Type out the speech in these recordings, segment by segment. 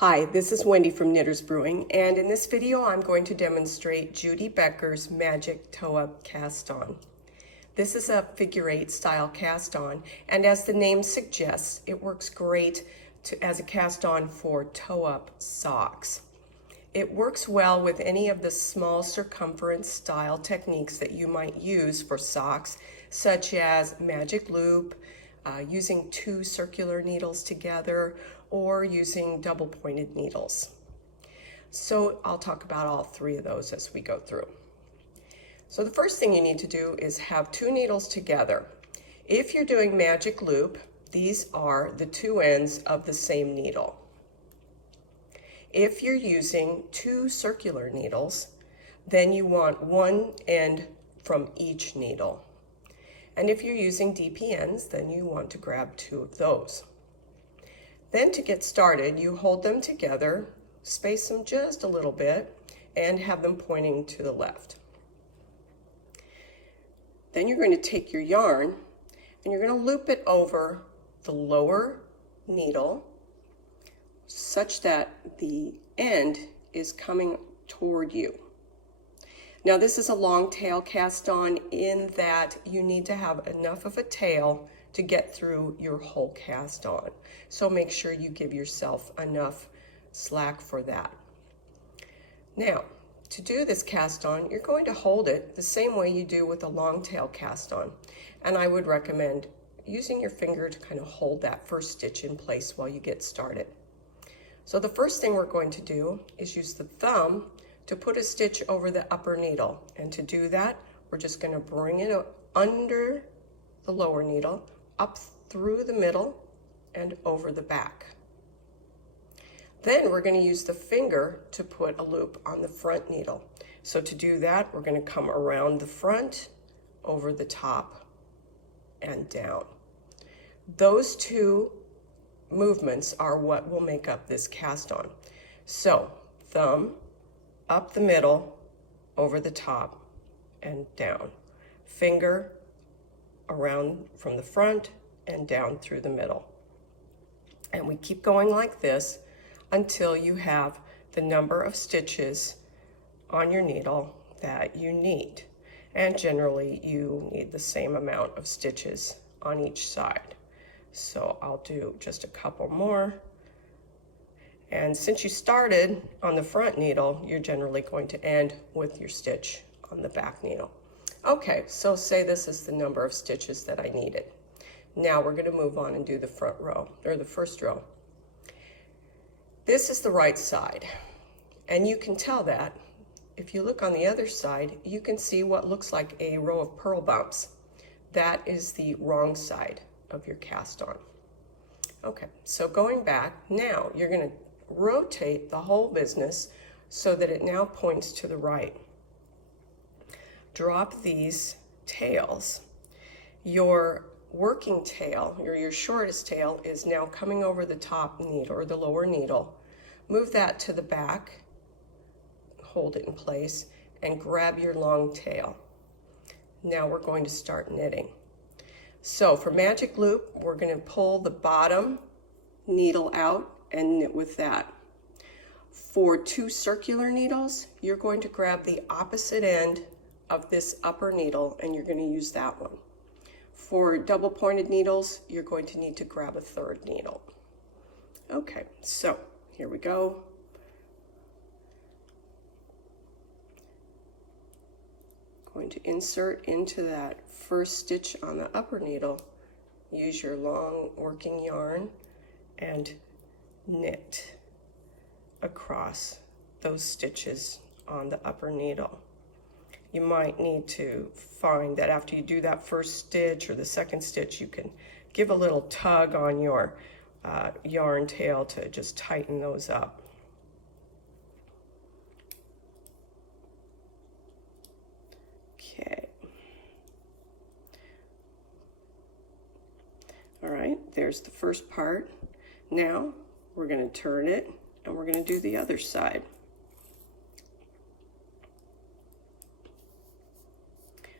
Hi, this is Wendy from Knitters Brewing, and in this video I'm going to demonstrate Judy Becker's Magic Toe-Up Cast-On. This is a figure-8 style cast-on, and as the name suggests, it works great as a cast-on for toe-up socks. It works well with any of the small circumference style techniques that you might use for socks, such as magic loop, using two circular needles together, or using double pointed needles. So I'll talk about all three of those as we go through. So the first thing you need to do is have two needles together. If you're doing magic loop, these are the two ends of the same needle. If you're using two circular needles, then you want one end from each needle. And if you're using DPNs, then you want to grab two of those. Then to get started, you hold them together, space them just a little bit, and have them pointing to the left. Then you're going to take your yarn and you're going to loop it over the lower needle such that the end is coming toward you. Now this is a long tail cast on in that you need to have enough of a tail to get through your whole cast on. So make sure you give yourself enough slack for that. Now, to do this cast on, you're going to hold it the same way you do with a long tail cast on. And I would recommend using your finger to kind of hold that first stitch in place while you get started. So the first thing we're going to do is use the thumb to put a stitch over the upper needle. And to do that, we're just going to bring it under the lower needle, up through the middle, and over the back. Then we're going to use the finger to put a loop on the front needle. So to do that, we're going to come around the front, over the top, and down. Those two movements are what will make up this cast on. So thumb, up the middle, over the top, and down. Finger around from the front and down through the middle. And we keep going like this until you have the number of stitches on your needle that you need. And generally you need the same amount of stitches on each side. So I'll do just a couple more. And since you started on the front needle, you're generally going to end with your stitch on the back needle. Okay, so say this is the number of stitches that I needed. Now we're going to move on and do the front row, or the first row. This is the right side, and you can tell that if you look on the other side, you can see what looks like a row of purl bumps. That is the wrong side of your cast on. Okay, so going back, now you're going to rotate the whole business so that it now points to the right. Drop these tails. Your working tail, or your shortest tail, is now coming over the top needle or the lower needle. Move that to the back, hold it in place, and grab your long tail. Now we're going to start knitting. So for magic loop, we're going to pull the bottom needle out and knit with that. For two circular needles, you're going to grab the opposite end of this upper needle and you're going to use that one. For double pointed needles, you're going to need to grab a third needle. Okay, so here we go. Going to insert into that first stitch on the upper needle, use your long working yarn and knit across those stitches on the upper needle. You might need to find that after you do that first stitch or the second stitch, you can give a little tug on your yarn tail to just tighten those up. Okay. All right, there's the first part. Now we're going to turn it and we're going to do the other side.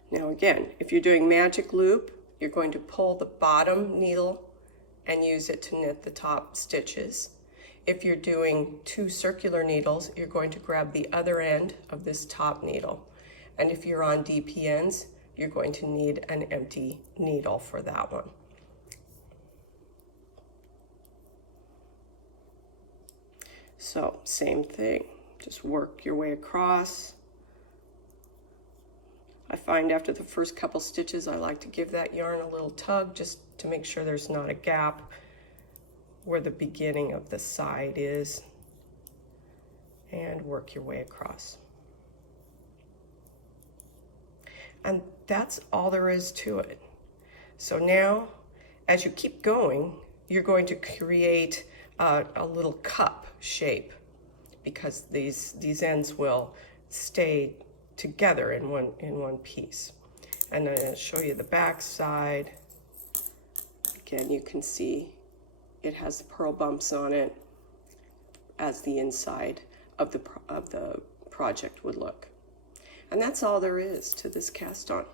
Now again, if you're doing magic loop, you're going to pull the bottom needle and use it to knit the top stitches. if you're doing 2 circular needles, you're going to grab the other end of this top needle. And if you're on DPNs, you're going to need an empty needle for that one. So same thing, just work your way across. I find after the first couple stitches, I like to give that yarn a little tug just to make sure there's not a gap where the beginning of the side is, and work your way across. And that's all there is to it. So now, as you keep going, you're going to create a little cup shape, because these ends will stay together in one piece. And I'm going to show you the back side. Again, you can see it has the purl bumps on it, as the inside of the project would look. And that's all there is to this cast on.